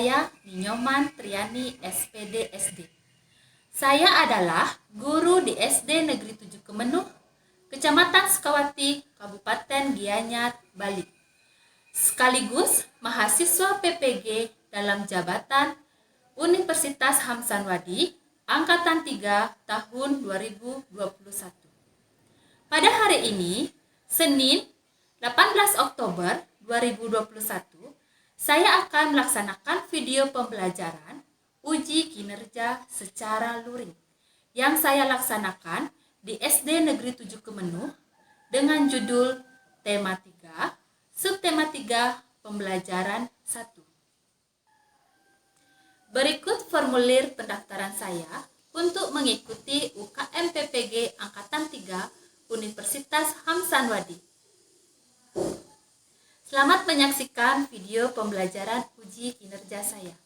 saya Ninyoman Triani SPD SD. Saya adalah guru di SD Negeri 7 Kemenuh, Kecamatan Sukawati, Kabupaten Gianyar, Bali. Sekaligus mahasiswa PPG dalam jabatan Universitas Hamsanwadi Angkatan 3 tahun 2021. Pada hari ini, Senin 18 Oktober 2021, saya akan melaksanakan video pembelajaran uji kinerja secara luring yang saya laksanakan di SD Negeri 7 Kemenuh dengan judul Tema 3, Subtema 3, Pembelajaran 1. Berikut formulir pendaftaran saya untuk mengikuti UKM PPG Angkatan 3 Universitas Hamsanwadi. Selamat menyaksikan video pembelajaran uji kinerja saya.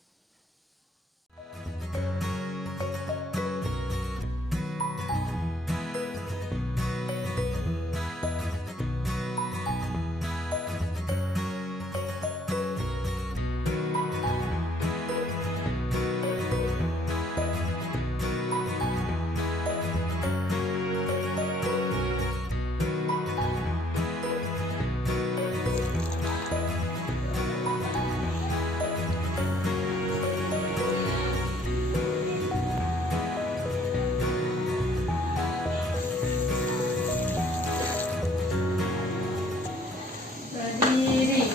Berdiri,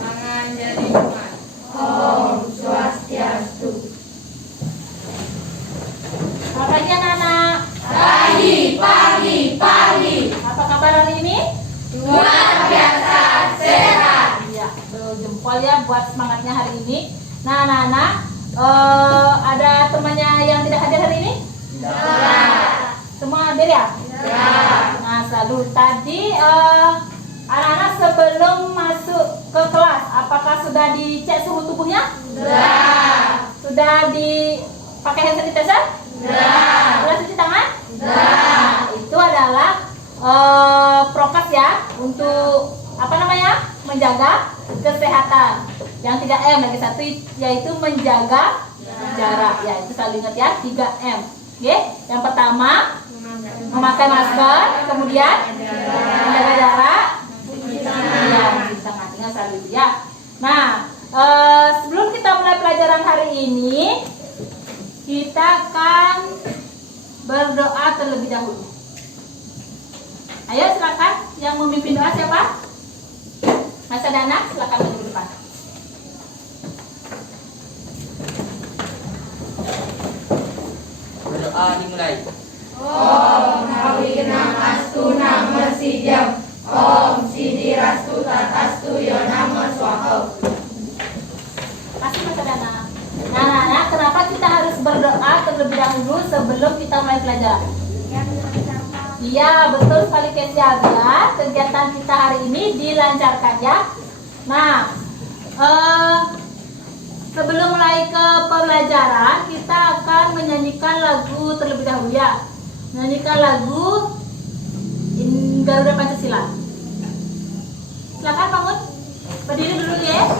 tangan jari kuat. Om Swastiastu. Selamat pagi anak-anak. Pagi. Apa kabar hari ini? Luar biasa sehat. Iya, jempol ya buat semangatnya hari ini. Nah anak-anak, ada temannya yang tidak hadir hari ini? Semua hadir ya? Nah selalu tadi anak-anak sebelum masuk ke kelas, apakah sudah dicek suhu tubuhnya? Sudah dipakai hand sanitizer? Sudah cuci tangan? Nah, itu adalah prokes ya untuk menjaga kesehatan. Yang 3M lagi satu yaitu menjaga jarak. Ya itu selalu ingat ya 3M. Oke, yang pertama memakai masker, kemudian menjaga jarak. Iya, mencuci tangan. Ingat selalu ya. Nah, sebelum kita mulai pelajaran hari ini, kita akan berdoa terlebih dahulu. Ayo silakan, yang memimpin doa siapa? Mas Dana, silakan maju ke depan. Berdoa dimulai. Om Hawinam Astu Nama Sijam. Om Sidirastu Tatastu Yonama Swaha. Kasih Mas Dana. Nah, kenapa kita harus berdoa terlebih dahulu sebelum kita mulai pelajaran? Iya, betul sekali Kesia, biar kegiatan kita hari ini dilancarkan ya. Nah, sebelum mulai ke pembelajaran, kita akan menyanyikan lagu terlebih dahulu ya. Menyanyikan lagu Garuda Pancasila. Silakan bangun, berdiri dulu ya.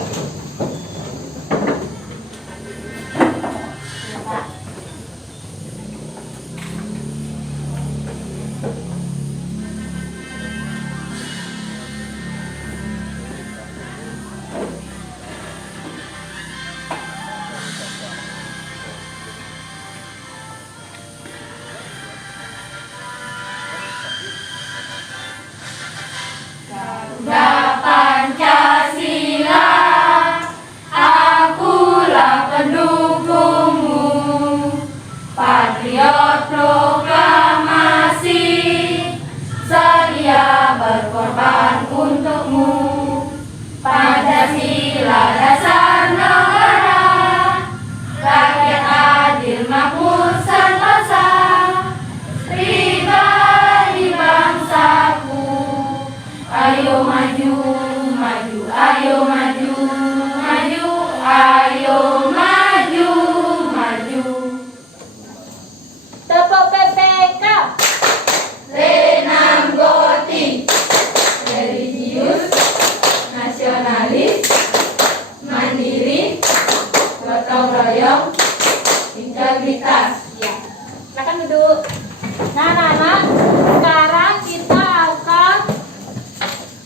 Pancasila, akulah pendukungmu, patriot proklamasi, sedia berkorban untukmu. Pancasila dasar negara, rakyat adil makmur sentosa, pribadi bangsaku. Ayo maju, ayo maju, ayo maju. integritas. Ya, silakan duduk. Nah, anak-anak, sekarang kita akan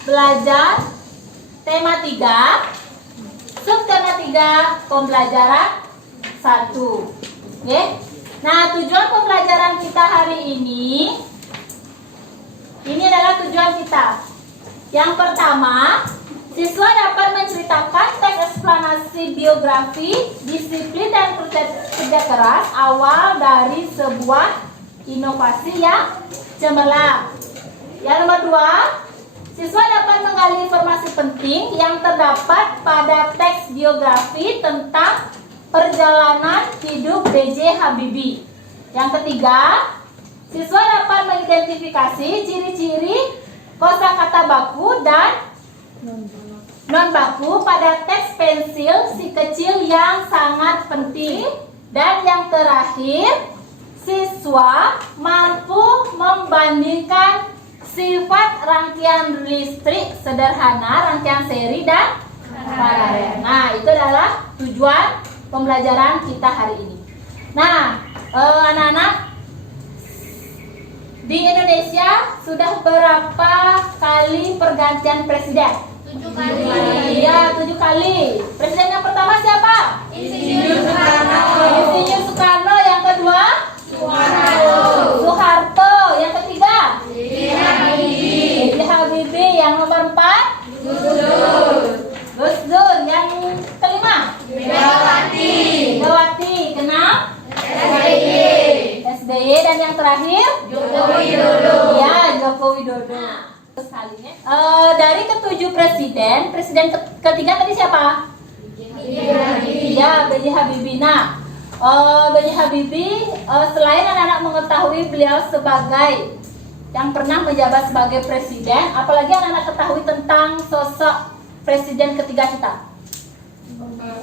belajar tema 3, subtema 3, pembelajaran 1. Oke? Nah, tujuan pembelajaran kita hari ini adalah tujuan kita. Yang pertama, siswa dapat menceritakan teks eksplanasi biografi, disiplin dan kerja keras awal dari sebuah inovasi yang cemerlang. Yang nomor 2, siswa dapat menggali informasi penting yang terdapat pada teks biografi tentang perjalanan hidup B.J. Habibie. Yang ketiga, siswa dapat mengidentifikasi ciri-ciri kosakata baku dan non baku pada teks pensil si kecil yang sangat penting. Dan yang terakhir, siswa mampu membandingkan sifat rangkaian listrik sederhana, rangkaian seri dan paralel. Nah, itu adalah tujuan pembelajaran kita hari ini. Nah, anak-anak, di Indonesia sudah berapa kali pergantian presiden? 7 kali. Iya, 7 kali. Presiden yang pertama siapa? Insinyur Soekarno. Insinyur Soekarno. Yang kedua? Soeharto. Soeharto. Yang ketiga? B.J. Habibie. B.J. Habibie. Yang nomor 4? Gus Dur. Gus Dur. Yang kelima? Megawati. Megawati. Keenam? SBY. SBY. Dan yang terakhir? Joko Widodo. Iya, Joko Widodo. Dari ketujuh presiden ketiga tadi siapa? Iya, B.J. Habibie. Nah, B.J. Habibie, selain anak-anak mengetahui beliau sebagai yang pernah menjabat sebagai presiden, apalagi anak-anak ketahui tentang sosok presiden ketiga kita?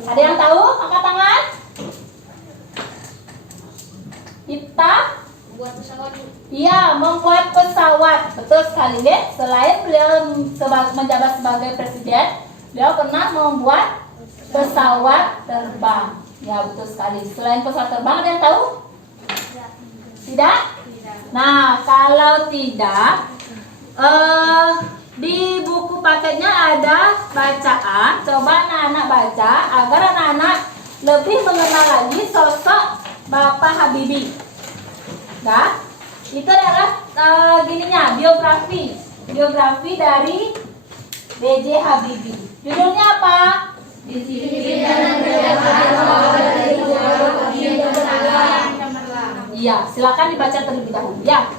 Ada yang tahu? Angkat tangan. Kita Buat pesawat. iya, membuat pesawat. Betul sekali, ya. Selain beliau menjabat sebagai presiden, beliau pernah membuat pesawat terbang. Ya, betul sekali. Selain pesawat terbang, ada yang tahu? Tidak? Nah, kalau tidak, di buku paketnya ada bacaan. Coba anak-anak baca agar anak-anak lebih mengenal lagi sosok Bapak Habibie. Nah, itu adalah biografi dari B.J. Habibie. Judulnya apa? Disiplin dan kerja keras awal dari sebuah inovasi cemerlang. Iya, silakan dibaca terlebih dahulu ya.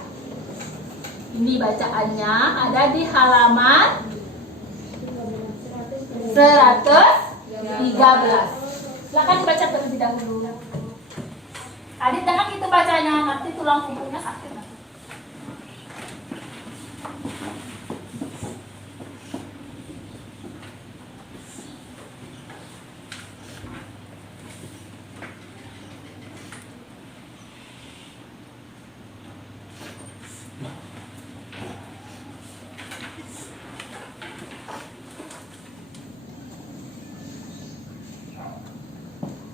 Ini bacaannya ada di halaman 113. Silakan dibaca terlebih dahulu. Adik jangan gitu bacanya, nanti tulang punggungnya sakit.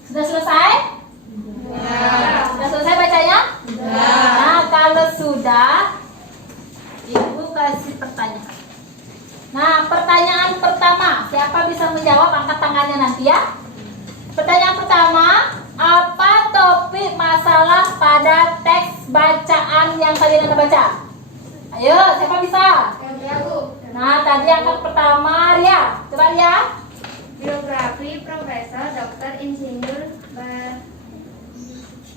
Sudah selesai? Sudah selesai bacanya? Nah, kalau sudah, Ibu kasih pertanyaan. Nah, pertanyaan pertama, siapa bisa menjawab? Angkat tangannya nanti ya. Pertanyaan pertama, apa topik masalah pada teks bacaan yang kalian akan baca? Ayo, siapa bisa? Nah, tadi angkat pertama, Ria. Coba Ria. Biografi Profesor Dr. Insinyur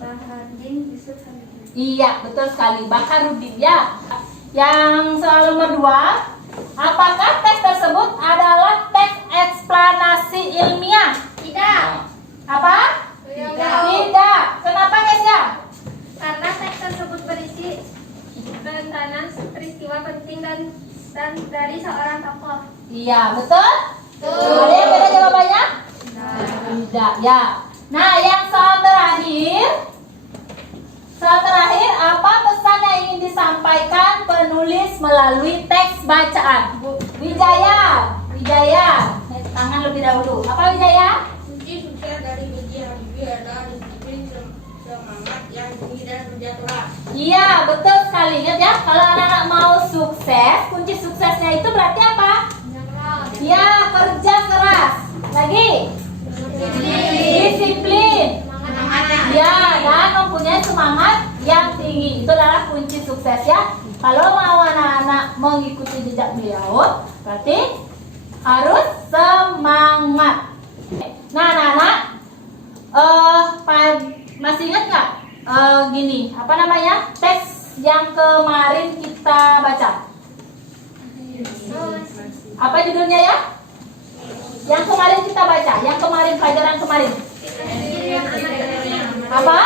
Baharudin Yusuf Habibie. Iya, betul sekali. Baharudin ya. Yang soal nomor 2, apakah teks tersebut adalah teks eksplanasi ilmiah? Tidak. Apa? Tidak. Kenapa guys ya? Karena teks tersebut berisi rentetan peristiwa penting dan dari seorang tokoh. Iya, betul? Ada yang beda jawabannya? Tidak, ya. Nah, yang soal terakhir, apa pesan yang ingin disampaikan penulis melalui teks bacaan? Wijaya, tangan lebih dahulu. Apa Wijaya? Kunci sukses dari B.J. Habibie adalah disiplin semangat, yang tinggi dan kerja keras. Iya, betul sekali. Ingat ya, kalau anak-anak mau sukses, kunci suksesnya itu berarti apa? Ya, kerja keras. Lagi? Disiplin. Ya, dan mempunyai semangat yang tinggi. Itu adalah kunci sukses ya. Kalau mau anak-anak mengikuti jejak beliau, berarti harus semangat. Nah, anak-anak, masih ingat nggak? Gini, apa namanya? Teks yang kemarin kita baca. Apa judulnya ya? Yang kemarin kita baca, yang kemarin pelajaran kemarin. Apa?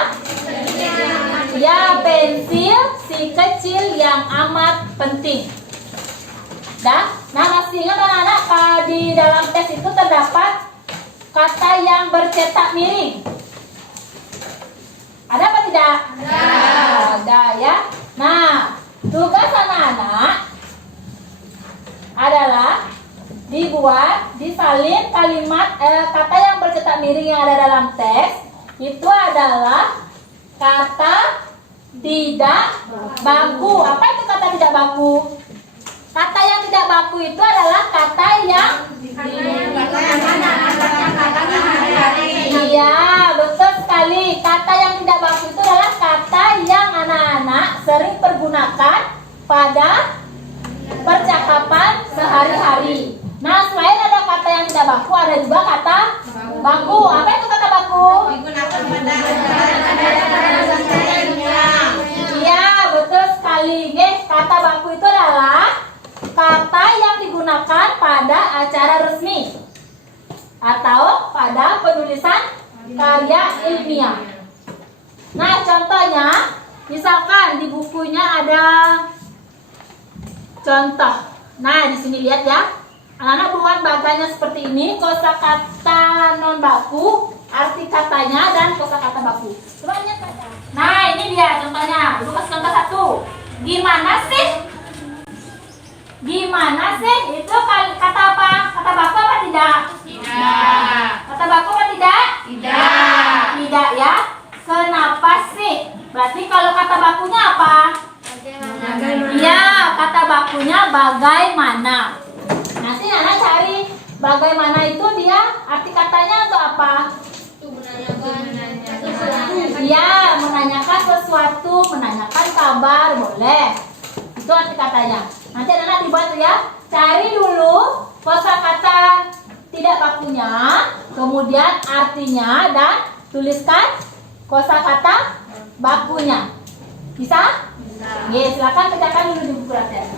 Ya, pensil si kecil yang amat penting. Nah, masih ingat anak-anak di dalam tes itu terdapat kata yang bercetak miring. Ada apa tidak? Ada ya. Nah, tugas anak-anak adalah disalin kalimat kata yang bercetak miring yang ada dalam teks. Itu adalah kata tidak baku. Apa itu kata tidak baku? Kata yang tidak baku itu adalah kata yang iya, betul sekali. Kata yang tidak baku itu adalah kata yang anak-anak sering pergunakan pada percakapan sehari-hari. Nah, selain ada kata yang tidak baku, ada juga kata baku. Apa itu kata baku? Digunakan pada Iya, betul sekali. Guys, kata baku itu adalah kata yang digunakan pada acara resmi atau pada penulisan karya ilmiah. Nah, contohnya, misalkan di bukunya ada contoh. Nah, di sini lihat ya. Anak-anak buat baganya seperti ini, kosakata non baku, arti katanya dan kosakata baku. Coba lihat. Nah, ini dia contohnya. Ibu kasih contoh satu. Gimana sih? Gimana sih? Itu kata apa? Kata baku apa tidak? tidak. Kata baku apa tidak? Tidak. Tidak ya. Kenapa sih? Berarti kalau kata bakunya apa? Iya, kata bakunya bagaimana. Nanti anak cari bagaimana itu dia arti katanya untuk apa? Iya, menanyakan sesuatu, menanyakan kabar, boleh. Itu arti katanya. Nanti anak dibantu ya. Cari dulu kosakata tidak bakunya, kemudian artinya dan tuliskan kosakata bakunya. Bisa? Oke, silakan kerjakan dulu di buku latihan.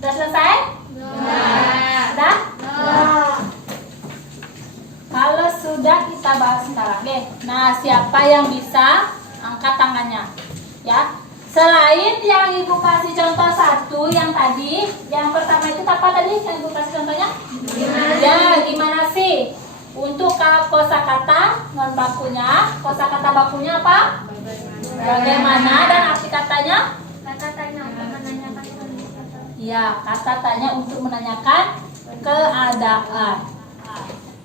Sudah selesai? Sudah? Kalau sudah kita bahas sekarang deh. Nah, siapa yang bisa angkat tangannya? Ya. Selain yang ibu kasih contoh satu yang tadi, yang pertama itu apa tadi yang ibu kasih contohnya? Ya, gimana sih? Untuk kosakata non bakunya, kosakata bakunya apa? Bagaimana dan arti katanya? Kata tanya untuk menanyakan Ya, kata tanya untuk menanyakan keadaan.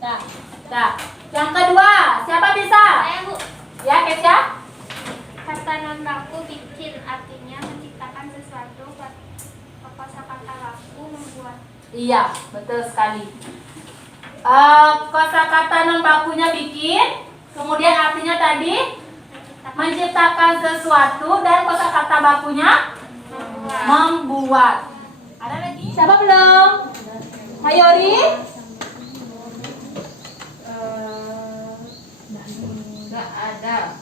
Ya, ya. Yang kedua, siapa bisa? Saya, Bu. Ya, Kesya? Kata non baku bikin, artinya menciptakan sesuatu. Kosakata baku membuat. Iya, betul sekali. Kosakata non bakunya bikin, kemudian artinya tadi menciptakan sesuatu dan kosakata bakunya membuat. Ada lagi? Siapa belum? Mayori? Enggak ada.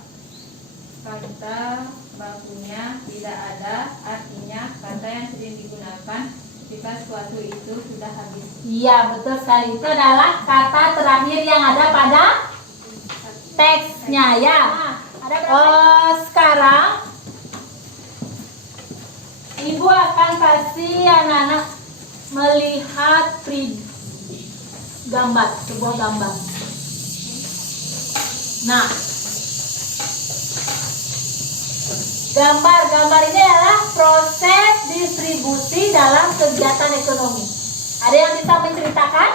Kata bakunya tidak ada, artinya kata yang sering digunakan ketika sesuatu itu sudah habis. Iya, betul sekali. Itu adalah kata terakhir yang ada pada teksnya ya. Sekarang Ibu akan kasih anak-anak melihat gambar, sebuah gambar. Nah, gambar ini adalah proses distribusi dalam kegiatan ekonomi. Ada yang bisa menceritakan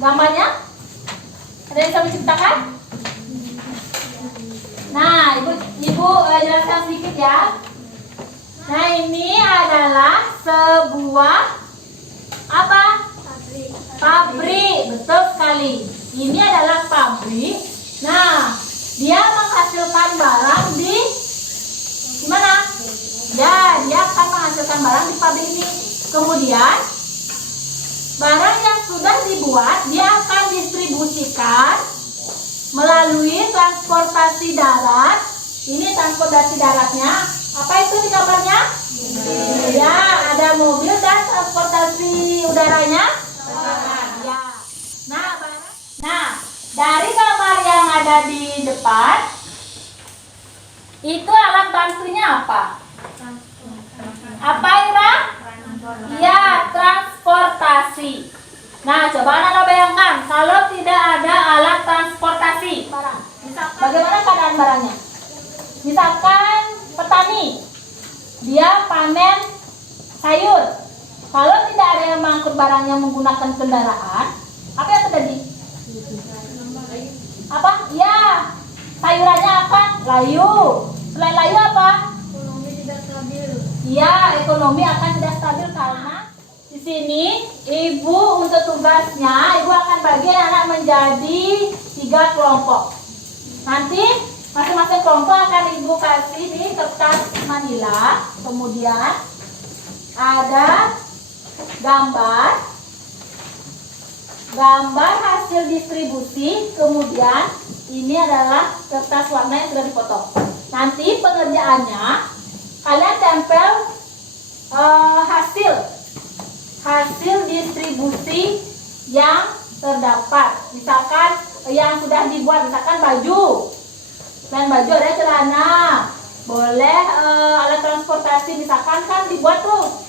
gambarnya? Ada yang bisa menceritakan? Nah, ibu jelaskan sedikit ya. Nah, ini adalah sebuah apa? Pabrik, betul sekali. Ini adalah pabrik. Nah, dia menghasilkan barang di mana? Ya, dia akan menghasilkan barang di pabrik ini. Kemudian, barang yang sudah dibuat, dia akan distribusikan melalui transportasi darat. Ini transportasi daratnya. Apa itu di gambarnya? Ya, ada mobil dan transportasi udaranya. Ya. Nah, dari gambar yang ada di depan, itu alat bantunya apa? Apa Ira? Ya, transportasi. Nah, coba Anda bayangkan kalau tidak ada alat transportasi barang. Bagaimana keadaan barangnya? Misalkan petani, dia panen sayur. Kalau tidak ada yang mengangkut barangnya menggunakan kendaraan, apa yang terjadi? Apa? Ya, sayurannya apa? Layu. Selain layu apa? Ekonomi tidak stabil. Ya, ekonomi akan tidak stabil karena di sini ibu untuk tugasnya, ibu akan bagi anak menjadi 3 kelompok. Nanti masing-masing kelompok akan ibu kasih di kertas manila. Kemudian ada gambar hasil distribusi. Kemudian ini adalah kertas warna yang sudah dipotong. Nanti pengerjaannya kalian tempel hasil distribusi yang terdapat. Misalkan yang sudah dibuat, misalkan baju. Selain baju ada celana, boleh alat transportasi, misalkan kan dibuat tuh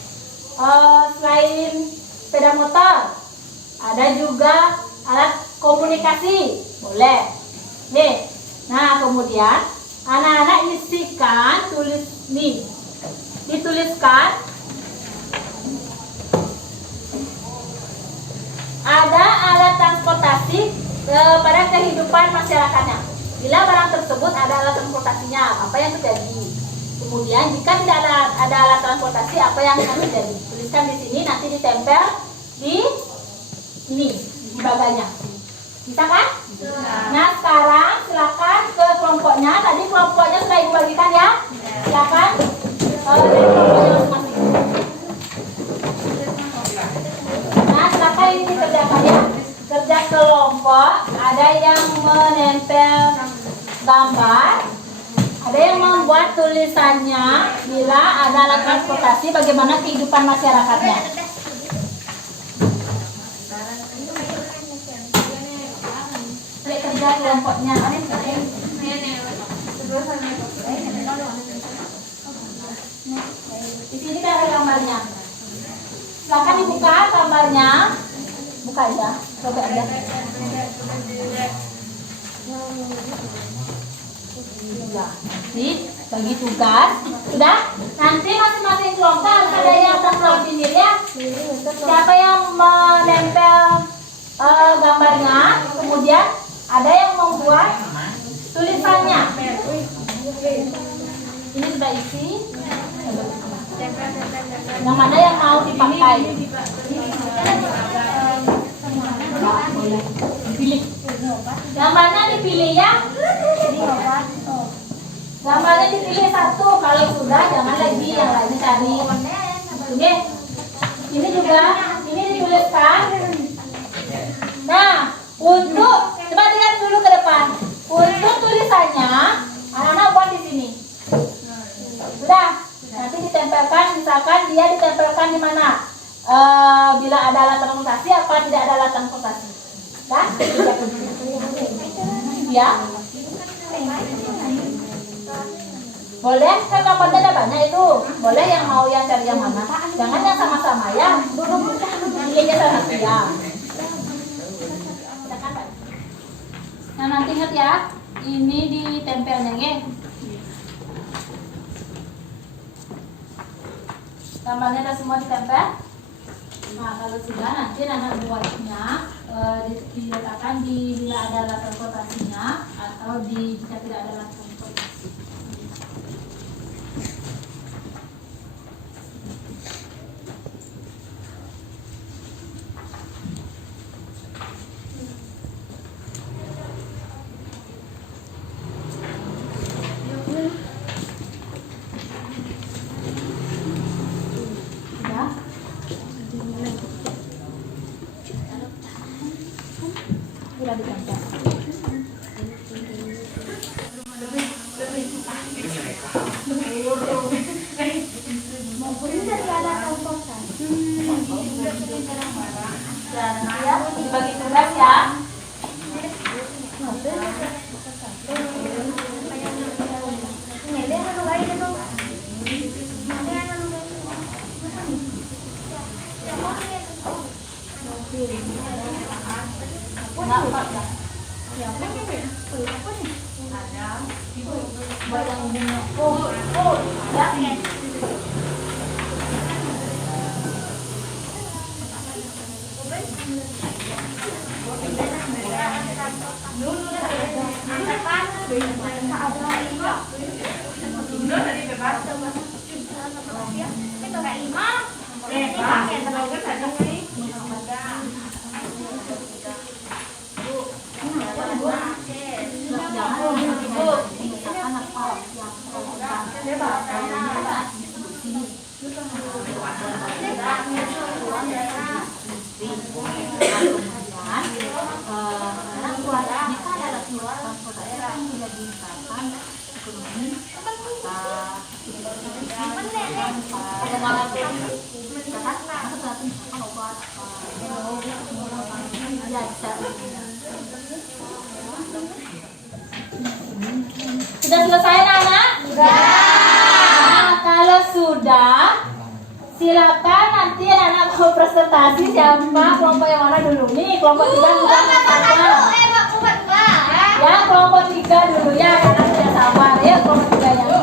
selain sepeda motor, ada juga alat komunikasi, boleh. Nih, nah kemudian anak-anak isikan dituliskan ada alat transportasi pada kehidupan masyarakatnya. Bila barang tersebut ada alat transportasinya, apa yang terjadi? Kemudian jika tidak ada alat transportasi, apa yang akan terjadi? Tuliskan di sini, nanti ditempel di ini, di baganya. Bisa kan? Nah sekarang silakan ke kelompoknya. Tadi kelompoknya sudah ibu bagikan ya. Silakan dari kelompoknya masing-masing. Nah silakan ini dikerjakan ya. Kerja kelompok. Ada yang menempel gambar, ada yang membuat tulisannya. Bila ada alat transportasi, bagaimana kehidupan masyarakatnya. Kerja kelompoknya. Di sini kan ada gambarnya. Silakan dibuka gambarnya. Buka aja, coba aja. Bagi tugas. Sudah? Nanti masing-masing kelompok harus ada yang tanggung sendiri ya. Siapa yang menempel gambarnya, kemudian ada yang membuat tulisannya. Ini sudah isi. Yang mana yang mau dipakai? Boleh dipilih. Yang mana dipilih ya? Gambarnya dipilih satu. Kalau sudah jangan lagi yang lainnya cari. Oke. Ini juga, ini dituliskan. Nah, untuk coba lihat dulu ke depan. Untuk tulisannya, anak-anak buat di sini. Sudah. Nanti ditempelkan, misalkan dia ditempelkan di mana? Bila ada alat transportasi, apa tidak ada alat transportasi? Kan? Ya. Boleh, kan gambarnya ada banyak itu. Boleh yang mau yang cari yang mana? Jangan yang sama-sama ya. Pilihnya satu ya. ingat ya, ini ditempelnya nggih. Gambarnya udah semua ditempel. Nah, kalau sudah nanti anak buatnya diletakkan di bila ada alat transportasinya atau jika tidak ada alat transportasi. Sudah? Sudah ditempel. Dan ya, dibagi tugas ya. Kenapa? Ya, ada. Buat yang umumnya. Oh, ya. Sudah selesai anak? Sudah. Nah, kalau sudah, silakan nanti anak mau presentasi siapa kelompok yang mana dulu nih, kelompok 3 sudah ya, kelompok 3 dulu ya, karena sudah sabar ya, kelompok 3 ya.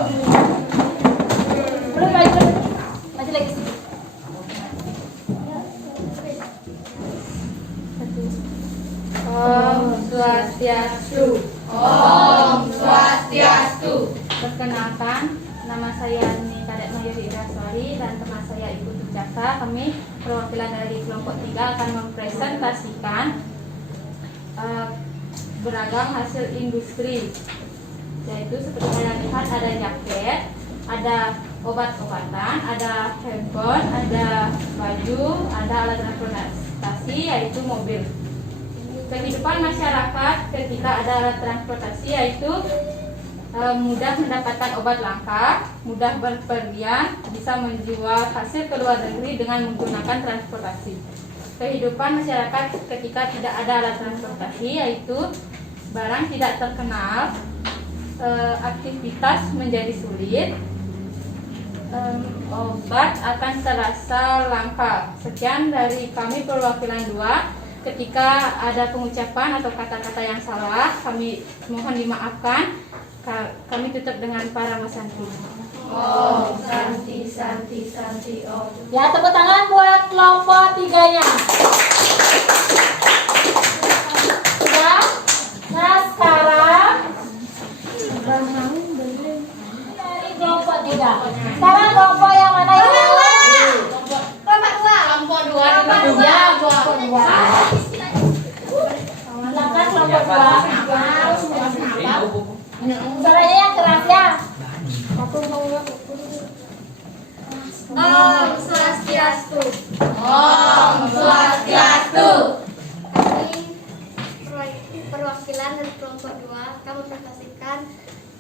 Belum maju lagi sedikit. Om Swastiastu. Om Swastiastu. Perkenalkan, nama saya Nini Kadet Mayuri Iraswari dan teman saya Ibu Tucaka. Kami perwakilan dari kelompok 3 akan mempresentasikan beragam hasil industri, yaitu seperti yang lihat ada jaket, ada obat-obatan, ada handphone, ada baju, ada alat transportasi yaitu mobil. Kehidupan masyarakat ketika ada alat transportasi yaitu mudah mendapatkan obat langka, mudah berpergian, bisa menjual hasil ke luar negeri dengan menggunakan transportasi. Kehidupan masyarakat ketika tidak ada alat transportasi yaitu barang tidak terkenal, aktivitas menjadi sulit, obat akan terasa langka. Sekian dari kami perwakilan 2. Ketika ada pengucapan atau kata-kata yang salah, kami mohon dimaafkan. Kami tutup dengan para santun. Om Santi Santi Santi Om. Ya, tepuk tangan buat kelompok 3-nya. Ya. Nah, sekarang dari kelompok 3. Sekarang kelompok yang mana ini? Kelompok 2. Ya, kelompok 2. Silakan kelompok 2. Suaranya yang keras ya. Om Swastiastu. Om Swastiastu. Kami perwakilan dari kelompok 2 akan mempresentasikan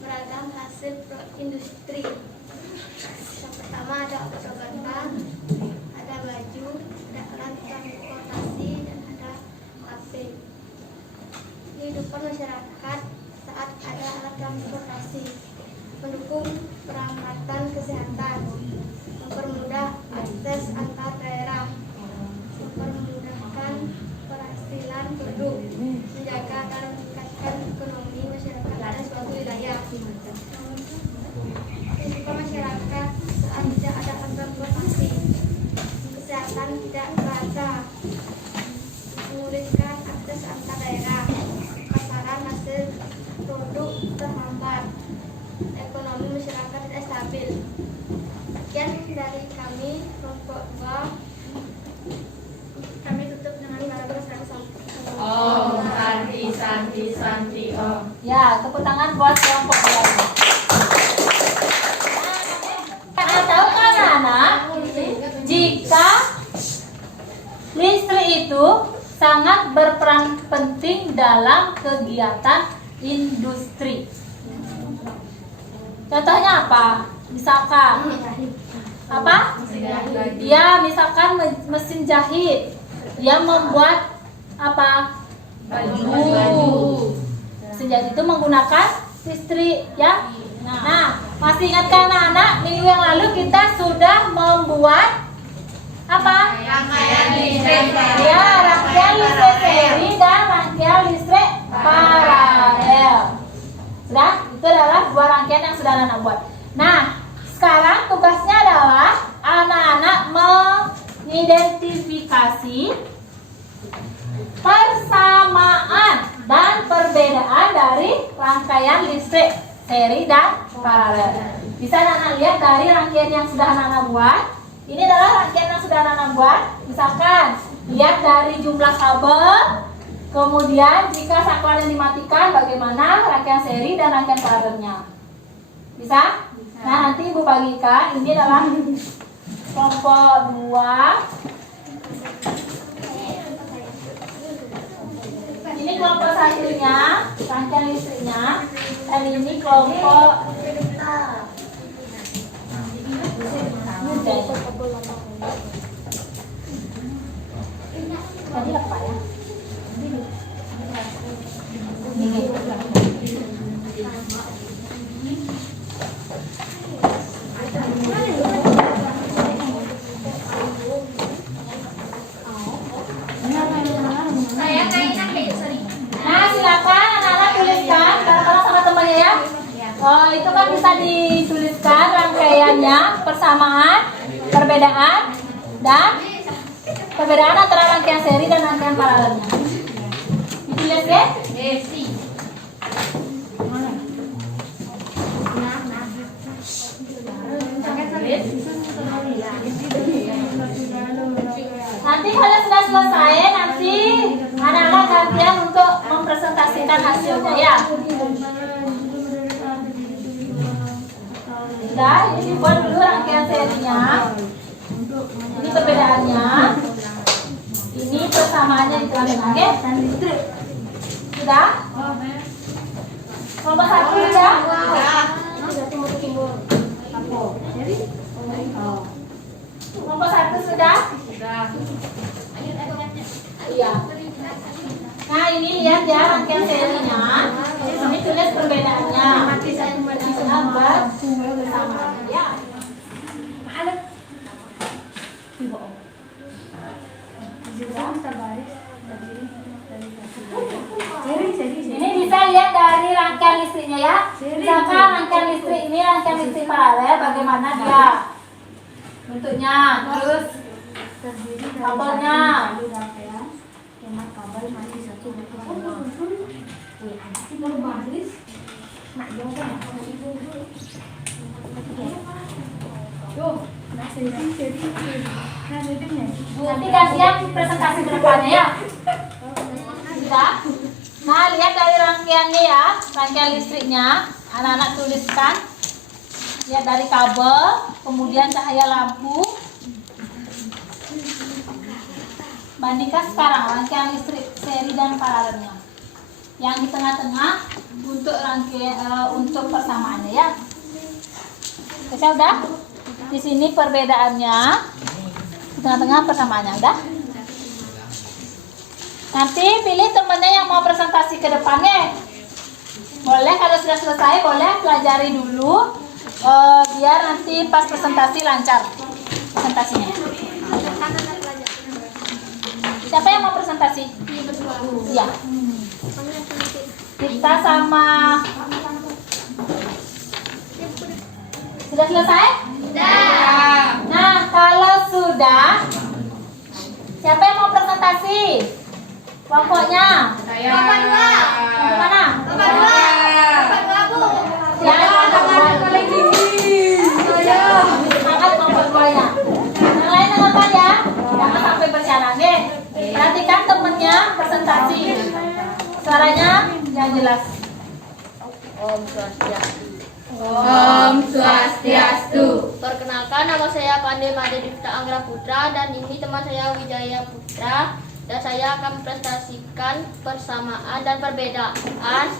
beragam hasil industri. Yang pertama ada obat-obatan, ada baju, ada alat transportasi, dan ada HP. Kehidupan masyarakat saat ada alat transportasi, mendukung perawatan kesehatan, mempermudah akses antar daerah, mempermudahkan penghasilan produk, menjaga dan meningkatkan ekonomi. terhambat. Ekonomi masyarakat tidak stabil. Sekian dari kami kelompok 2. Kami tutup dengan paragraf 1. Om Santi Santi Santi Om. Ya, tepuk tangan buat kelompok 2. Nah, tahu kan anak? Jika listrik itu sangat berperan penting dalam kegiatan industri. Contohnya apa? Misalkan apa? Ya, misalkan mesin jahit. Dia membuat apa? Baju. Mesin jahit itu menggunakan listrik, ya. Nah, masih ingatkah anak-anak minggu yang lalu kita sudah membuat apa? Rangkaian listrik. Ya, rangkaian listrik seri dan rangkaian listrik paralel. Sudah? Itu adalah 2 rangkaian yang sudah anak buat. Nah, sekarang tugasnya adalah anak-anak mengidentifikasi persamaan dan perbedaan dari rangkaian listrik seri dan paralel. Bisa anak-anak lihat dari rangkaian yang sudah anak-anak buat. Ini adalah rangkaian yang sudah anak-anak buat. Misalkan lihat dari jumlah kabel, kemudian jika saklarnya dimatikan bagaimana rangkaian seri dan rangkaian paralelnya. Bisa? Nah, nanti Ibu bagikan. Ini adalah kelompok 2. Ini kelompok 1-nya, rangkaian listriknya. Dan ini kelompok tadi apa ya? Saya kayaknya sorry. Nah, silakan anak-anak tuliskan bareng-bareng sama temannya ya. Oh, itu kan bisa dituliskan rangkaiannya, persamaan, perbedaan, dan perbedaan antara rangkaian seri dan rangkaian paralelnya. Ditulis ya? Nanti kalau sudah selesai, nanti anak-anak gantian untuk mempresentasikan hasilnya ya. Sudah, ini dibuat dulu rangkaian serinya. Ini perbedaannya. Ini persamaannya di tengah-tengah, oke? Sudah? Kelompok 1 sudah? Kelompok 1 sudah? Iya. Nah, ini lihat ya rangkaian serinya. Ini tulis perbedaannya. Sahabat sama ya. Ini bisa lihat dari rangkaian listriknya ya. Misalkan rangkaian listrik ini rangkaian listrik paralel, bagaimana dia bentuknya, terus kabelnya. Nanti gantian presentasi ke depannya ya. Sudah? Nah, lihat dari rangkaiannya ya, rangkaian listriknya. Anak-anak tuliskan. Lihat dari kabel, kemudian cahaya lampu. Bandingkan sekarang rangkaian listrik seri dan paralelnya. Yang di tengah-tengah untuk rangkaian untuk persamaannya ya. Oke, udah? Di sini perbedaannya, di tengah-tengah persamaannya udah. Nanti pilih temennya yang mau presentasi ke depannya. Boleh kalau sudah selesai, boleh pelajari dulu biar nanti pas presentasi lancar presentasinya. Siapa yang mau presentasi? Iya. Kita sama. Sudah selesai? Sudah. Nah, kalau sudah, siapa yang mau presentasi? Kelompoknya? Saya. Kelompok 2. Kelompok mana? Kelompok 2. Kelompok 2, Bu. presentasi. Suaranya yang jelas. Om Swastiastu. Om Swastiastu. Perkenalkan, nama saya Pandey Madedipta Anggra Putra dan ini teman saya Wijaya Putra, dan saya akan mempresentasikan persamaan dan perbedaan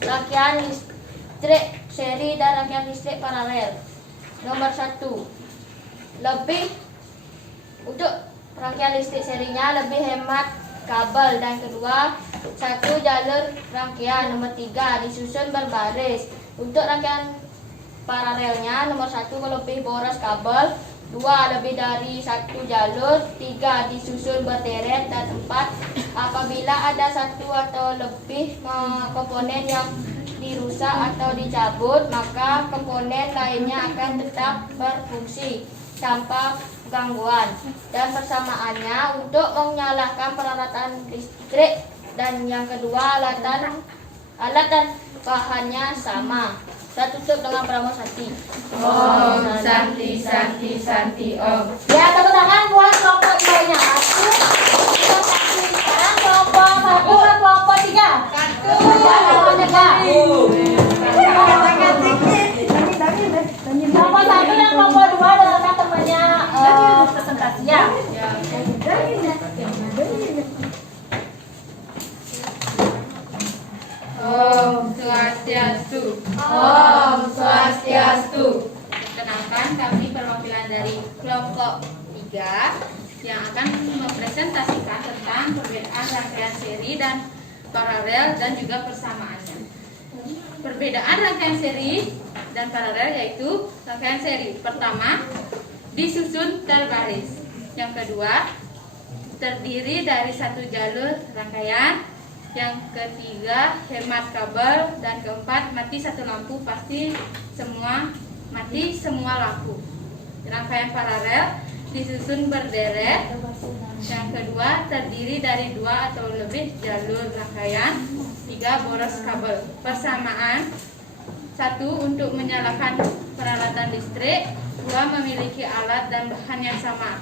rangkaian listrik seri dan rangkaian listrik paralel. Nomor 1, lebih untuk rangkaian listrik serinya lebih hemat kabel, dan kedua, satu jalur rangkaian. Nomor 3, disusun berbaris. Untuk rangkaian paralelnya, nomor 1, lebih boros kabel, 2, lebih dari satu jalur, 3, disusun berderet, dan 4, apabila ada satu atau lebih komponen yang dirusak atau dicabut, maka komponen lainnya akan tetap berfungsi tanpa gangguan. Dan persamaannya, untuk menyalakan peralatan listrik dan yang kedua alat dan bahannya sama. Saya tutup dengan Pramo Santi. Om Santi Santi Santi Om. Ya, tepuk tangan buat kelompok 2-nya. 1, sekarang kelompok 1 dan kelompok 3. Ya, kelompok 3. Kelompok 1 dan kelompok 2 adalah temannya presentasi ya. Om Swastiastu. Om Swastiastu. Perkenalkan, kami perwakilan dari kelompok 3 yang akan mempresentasikan tentang perbedaan rangkaian seri dan paralel dan juga persamaannya. Perbedaan rangkaian seri dan paralel yaitu rangkaian seri pertama disusun terbaris, yang kedua terdiri dari satu jalur rangkaian, yang ketiga hemat kabel, dan keempat mati satu lampu pasti mati semua lampu. Rangkaian paralel disusun berderet, yang kedua terdiri dari 2 atau lebih jalur rangkaian, 3 boros kabel. Persamaan: 1 untuk menyalakan peralatan listrik, 2 memiliki alat dan bahan yang sama.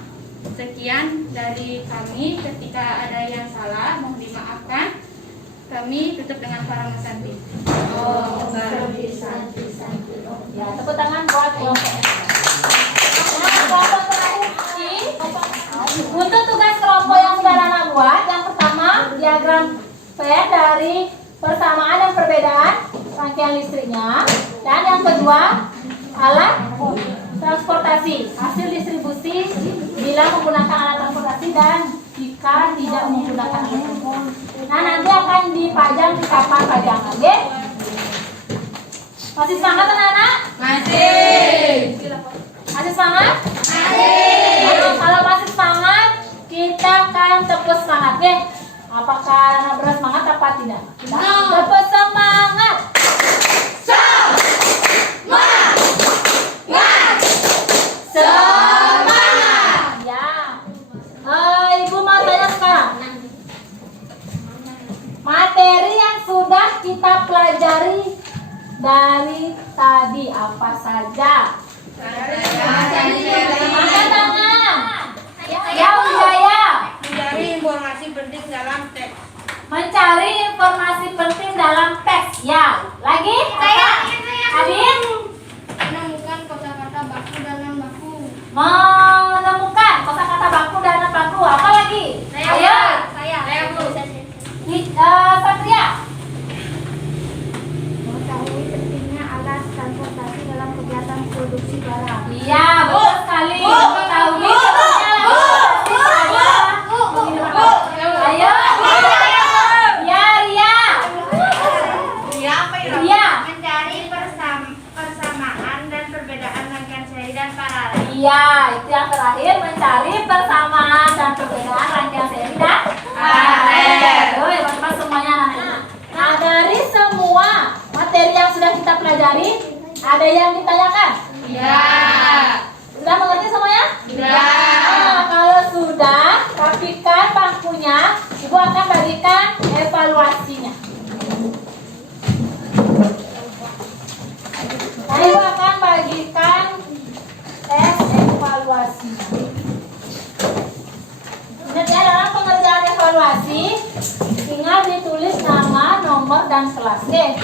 Sekian dari kami. Ketika ada yang salah mohon dimaafkan. Kami tutup dengan Pramo Santi. Om Santi Santi Santi. Ya, tepuk tangan buat kelompok. Nah, kelompok terakhir ini untuk tugas kelompok yang sudah anak buat. Yang pertama, diagram P dari persamaan dan perbedaan rangkaian listriknya, dan yang kedua alat transportasi, hasil distribusi bila menggunakan alat transportasi dan jika tidak menggunakan alat transportasi. Nah, nanti akan dipajang di papan pajangan, oke? Masih semangat anak-anak? Masih. Masih semangat? Masih. Nah, kalau masih semangat, kita akan tepuk semangat, oke? Apakah anak bersemangat apa tidak? Tepuk semangat. Semangat. Ya. Ibu mau tanya sekarang. Materi yang sudah kita pelajari dari tadi apa saja? Angkat tangan. Ya, Wijaya. Mencari informasi penting dalam teks. Mencari informasi penting dalam teks. Ya. Lagi? Saya. Adin? Menemukan kosakata baku dan non baku. Menemukan kosakata baku dan non baku. Apa lagi? Ayo. Saya Bu. Satria. Mengetahui pentingnya alat transportasi dalam kegiatan produksi barang. Iya, betul sekali. Mengetahui pentingnya alat transportasi dalam Ayo. Ya, Ria. Ria. Mencari persamaan dan perbedaan rangkaian seri dan paralel. Iya, itu yang terakhir, mencari persamaan dan perbedaan rangkaian seri dan paralel. Oke, teman-teman semuanya anak-anak. Nah, dari semua materi yang sudah kita pelajari, ada yang ditanyakan? Ya. Sudah mengerti semuanya? Sudah. Nah, kalau sudah, rapikan bangkunya. Ibu akan bagikan evaluasinya. Nah, Ibu akan bagikan tes evaluasinya. Ingat ya, dalam pengerjaan evaluasi evaluasi, tinggal ditulis nama, nomor, dan kelas. Nih.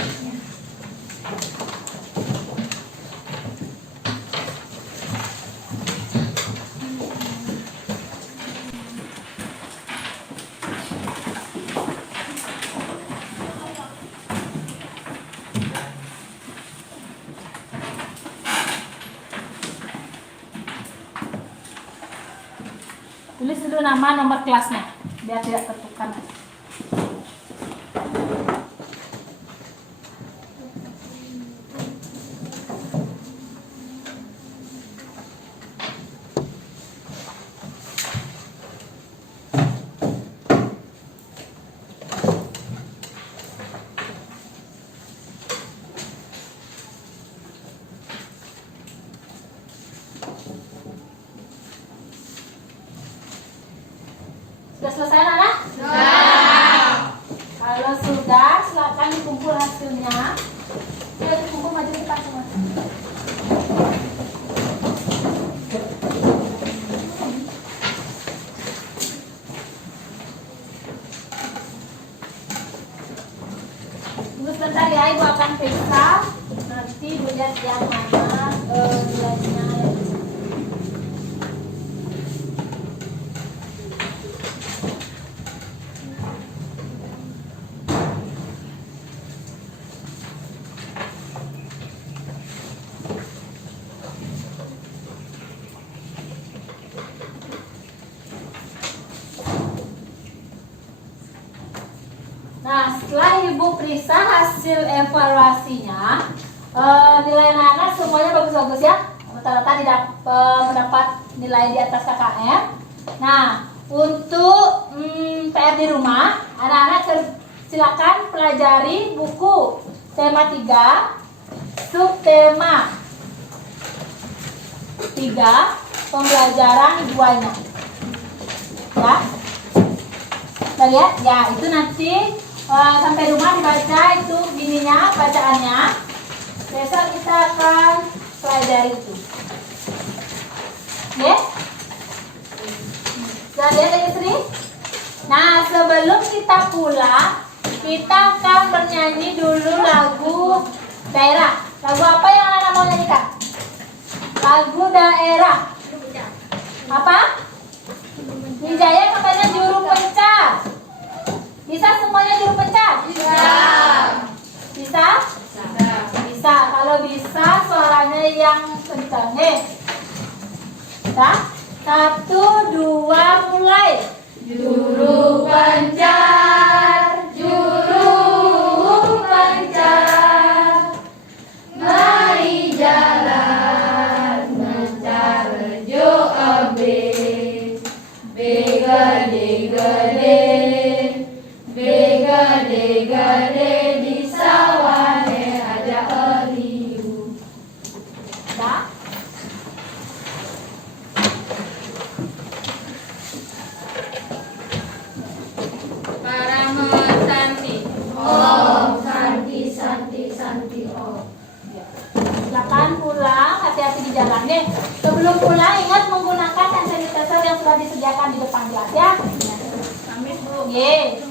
Tulis dulu nama, nomor kelasnya, biar tidak tertukar. Sudah selesai, anak? Sudah. Kalau sudah, silakan dikumpul hasilnya. Ayo dikumpul, maju ke depan semua. Tunggu sebentar ya, Ibu akan periksa. Nanti Ibu lihat yang mana nilainya. Nah, setelah Ibu periksa hasil evaluasinya, nilai anak-anak semuanya bagus-bagus ya. Rata-rata mendapat nilai di atas KKM. Nah, untuk PR di rumah, anak-anak silakan pelajari buku tema 3, subtema 3, pembelajaran duanya. Ya. Kita lihat ya, itu nanti sampai rumah dibaca itu ininya, bacaannya. Besok kita akan pelajari itu. Oke? Sudah lihat lagi sering? Nah, sebelum kita pulang, kita akan bernyanyi dulu lagu daerah. Lagu apa yang anak-anak mau nyanyikan? Lagu daerah. Apa? Wijaya katanya juru pencar. Bisa semuanya juru pencar? Bisa. Bisa? Bisa. Kalau bisa suaranya yang kencang. Nih. Bisa? 1, 2, mulai. Juru pencar, juru pencar, mari jalan mencar jo abe, begade-gade, begade-gade di sawane aja eliu. Bisa? Om Santi Santi Santi Om. Silakan pulang, hati-hati di jalan nih. Sebelum pulang ingat menggunakan hand sanitizer yang sudah disediakan di depan kelas ya. Amin, Bu. Ye.